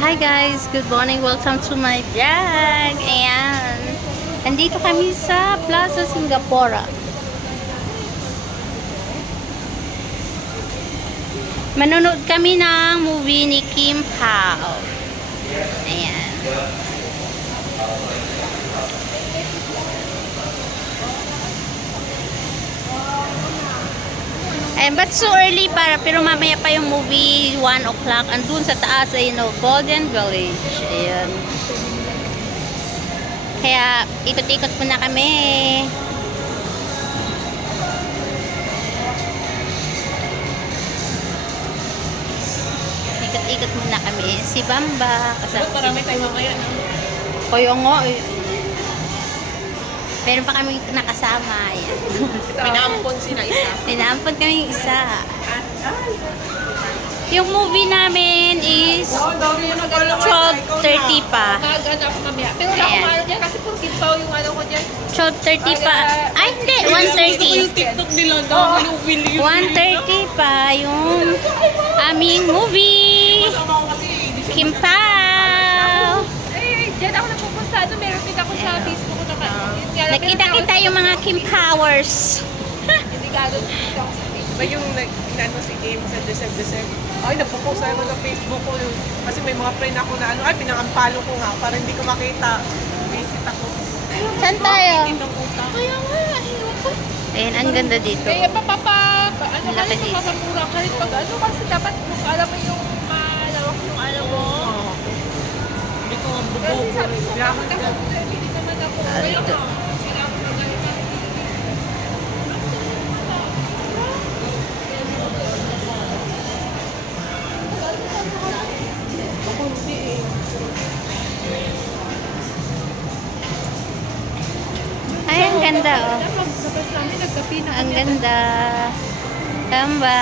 Hi guys, good morning. Welcome to my vlog. Ayan. Nandito kami sa Plaza Singapura. Manonood kami ng movie ni Kim Pao. Ayan. And but so early pero mamaya pa yung movie 1 o'clock. Andun sa taas ay Golden Village. Ayan. Kaya ikot-ikot muna kami. Ikot-ikot muna kami. Si Bamba kasama. Marami tayo mamaya. Kaya nga eh. Meron pa kami nakasama. Ayan. Pinaampon sila isa. Pinaampon kami isa. Yung movie namin is 12:30 pa. Nag-anak kami. Pero wala akong ano dyan kasi kung kipaw yung ano ko dyan. 12:30 pa. Ay, hindi. Yung TikTok nila daw. Yung William. 1:30 pa yung aming movie. Kim Pao. Eh, dyan ako nagpupunta. Ano, meron din ako sa Facebook ko naman. Nakita-kita yung mga Kim Powers. Hindi ka doon. Ba yung nag-ano si Game sa December. Ay, nagpo-post ako ng Facebook ko yun. Kasi may mga friend ako na ano, ay, pinakampalo ko nga para hindi ko makita. Visit ako. Saan tayo? Itong utang. Kaya nga, ewan ko. Ayan, ang ganda dito. Kaya ano Laki kasi dito. mapapura ka rin pag ano kasi dapat kung alam mo yung malawak yung alam mo. Oo. Hindi ko ang Kasi bubo. sabi ko, Kaya ako bakit ako hindi naman ako. Ah, Kaya dito. nga, sila ako nagalit. Ay, ang ganda oh. Dapat namin nagkapi na Ang ganda. Tamba.